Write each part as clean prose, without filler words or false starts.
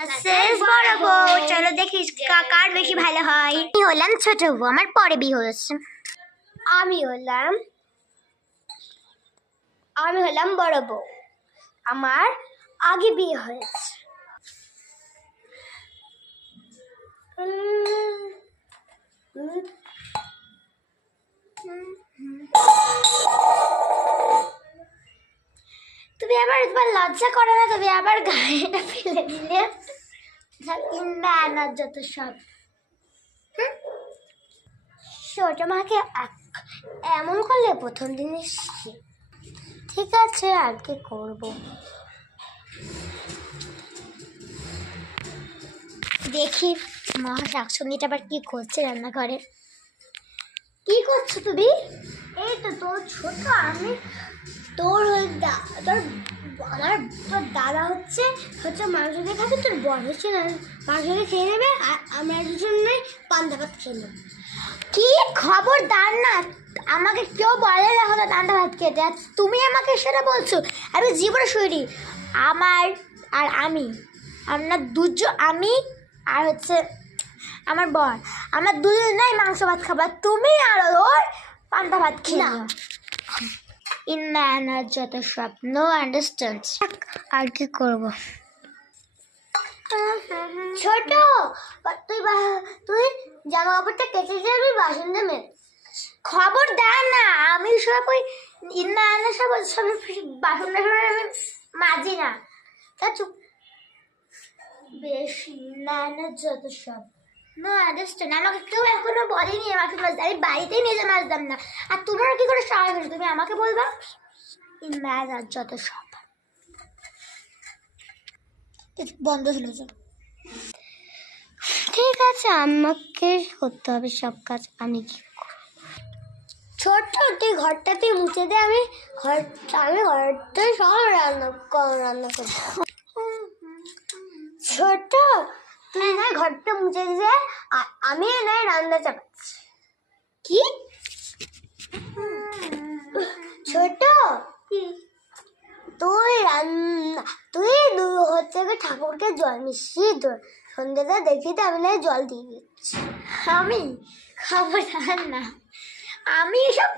শেষ বড় বউ, চলো দেখি কার বেশি ভালো হয়। আমি হলাম ছোট বউ, আমার পরে বিয়ে হয়েছে। আমি হলাম বড় বউ, আমার আগে বিয়ে হয়েছে। তুমি আবার তোমার লজ্জা করে না? তুমি আবার গায়েটা ফেলে দিলে। যত সব ছোট মাকে এমন করলে প্রথম দিন এসছি। ঠিক আছে, আর কি করবো। দেখি মা শাকসবজিটা আবার কি করছে রান্নাঘরে। কি করছো তুমি? এই তো তোর ছোট, আমি তোর তোর দাদা হচ্ছে মাংস দিয়ে খাবে, তোর বর হচ্ছে না মাংস দিয়ে খেয়ে নেবে, আর আমরা দুজনে পান্তা ভাত খেয়ে নেব। কি খবরদার না, আমাকে কেউ বলে না হলো পান্তা ভাত খেতে, আর তুমি আমাকে সেটা বলছো। আমি জীবনে শুনি আমার আর আমরা দুজন, আমি আর হচ্ছে আমার বর, আমরা দুজন নাই মাংস ভাত খাবার, তুমি আর ওর পান্তা ভাত খেয়ে নাও। ইন ম্যানার যত সব, নো আন্ডারস্ট্যান্ড। আর কি করবো। ছোট, তুই জামা কাপড়টা কেচে দিয়ে আমি বাসন দেবে। খবর দেয় না, আমি সব ওই ইন্না আনা সব বাসন টাসন আমি মাজি না। তা চুপ। বেশ ইন্না আনা যত সব, নো আন্ডারস্ট্যান্ড। আমাকে কেউ এখনো বলেনি আমাকে মাছ, আমি বাড়িতেই নিজে মাছতাম না, আর তোমার কি করে সাহস হয়েছে তুমি আমাকে বলবা ইন্না আনা যত সব। বন্ধ হলো যে। ঠিক আছে, আমাকে করতে হবে সব কাজ। আমি কি ছোট, তুই ঘরটাতে মুছে দে, আমি ঘরটাই সব রান্না করি। ছোট, তুই না ঘরটা মুছে দিয়ে আমি না রান্না চাপাচ্ছি। কি ছোট, তুই হচ্ছে ঠাকুরকে জল মিশিয়ে সন্ধ্যেটা দেখিতে আমি না জল দিয়ে দিচ্ছি। আমি খবরদার না, আমি এসব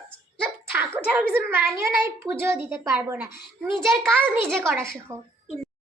ঠাকুর কিছু মানিও না, আমি পুজো দিতে পারবো না। নিজের কাজ নিজে করা শেখো।